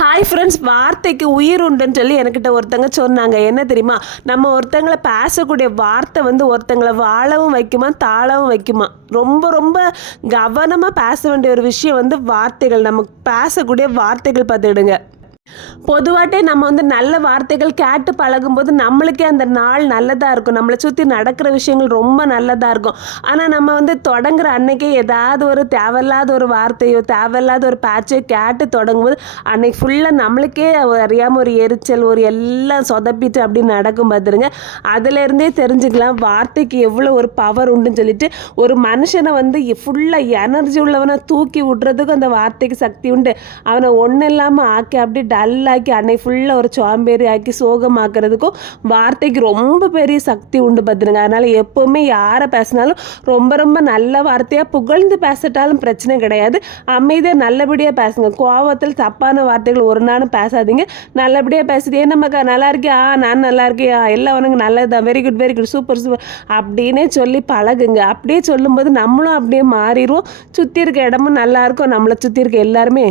Hi friends வார்த்தைக்கு உயிர் உண்டுன்னு சொல்லி என்கிட்ட ஒருத்தங்க சொன்னாங்க. என்ன தெரியுமா? நம்ம ஒருத்தங்களை பேசக்கூடிய வார்த்தை வந்து ஒருத்தங்களை வாழவும் வைக்குமா தாழவும் வைக்குமா? ரொம்ப ரொம்ப கவனமாக பேச வேண்டிய ஒரு விஷயம் வந்து வார்த்தைகள். நம்ம பேசக்கூடிய வார்த்தைகள் பார்த்துக்கிடுங்க. பொதுவாட்டே நம்ம வந்து நல்ல வார்த்தைகள் கேட்டு பழகும்போது நம்மளுக்கே அந்த நாள் நல்லதாக இருக்கும். நம்மளை சுற்றி நடக்கிற விஷயங்கள் ரொம்ப நல்லதாக இருக்கும். ஆனால் நம்ம வந்து தொடங்குற அன்னைக்கே ஏதாவது ஒரு தேவையில்லாத ஒரு வார்த்தையோ தேவையில்லாத ஒரு பேச்சோ கேட்டு தொடங்கும்போது அன்னைக்கு ஃபுல்லாக நம்மளுக்கே அறியாமல் ஒரு எரிச்சல் ஒரு எல்லாம் சொதப்பிட்டு அப்படி நடக்கும் பார்த்துருங்க அதுலேருந்தே தெரிஞ்சுக்கலாம் வார்த்தைக்கு எவ்வளோ ஒரு பவர் உண்டுன்னு சொல்லிட்டு ஒரு மனுஷனை வந்து ஃபுல்லாக எனர்ஜி உள்ளவனை தூக்கி விட்றதுக்கும் அந்த வார்த்தைக்கு சக்தி உண்டு. அவனை ஒன்றும் இல்லாமல் ஆக்கி அப்படி டல்லாக்கி அன்னை ஃபுல்லாக ஒரு சோம்பேறி ஆக்கி சோகமாக்குறதுக்கும் வார்த்தைக்கு ரொம்ப பெரிய சக்தி உண்டு பார்த்துருங்க அதனால் எப்போவுமே யாரை பேசினாலும் ரொம்ப ரொம்ப நல்ல வார்த்தையாக புகழ்ந்து பேசிட்டாலும் பிரச்சனை கிடையாது. அமைதியாக நல்லபடியாக பேசுங்க. கோவத்தில் தப்பான வார்த்தைகள் ஒரு நாளும் பேசாதீங்க. நல்லபடியாக பேசுது என்னம்மாக்கா நல்லா இருக்கியா? ஆ நான் நல்லா இருக்கியா எல்லாம் உனக்கு நல்லதுதான். Very good very good super super அப்படின்னே சொல்லி பழகுங்க. அப்படியே சொல்லும்போது நம்மளும் அப்படியே மாறிடுவோம். சுற்றி இருக்க இடமும் நல்லாயிருக்கும் நம்மளை சுற்றி இருக்க எல்லாருமே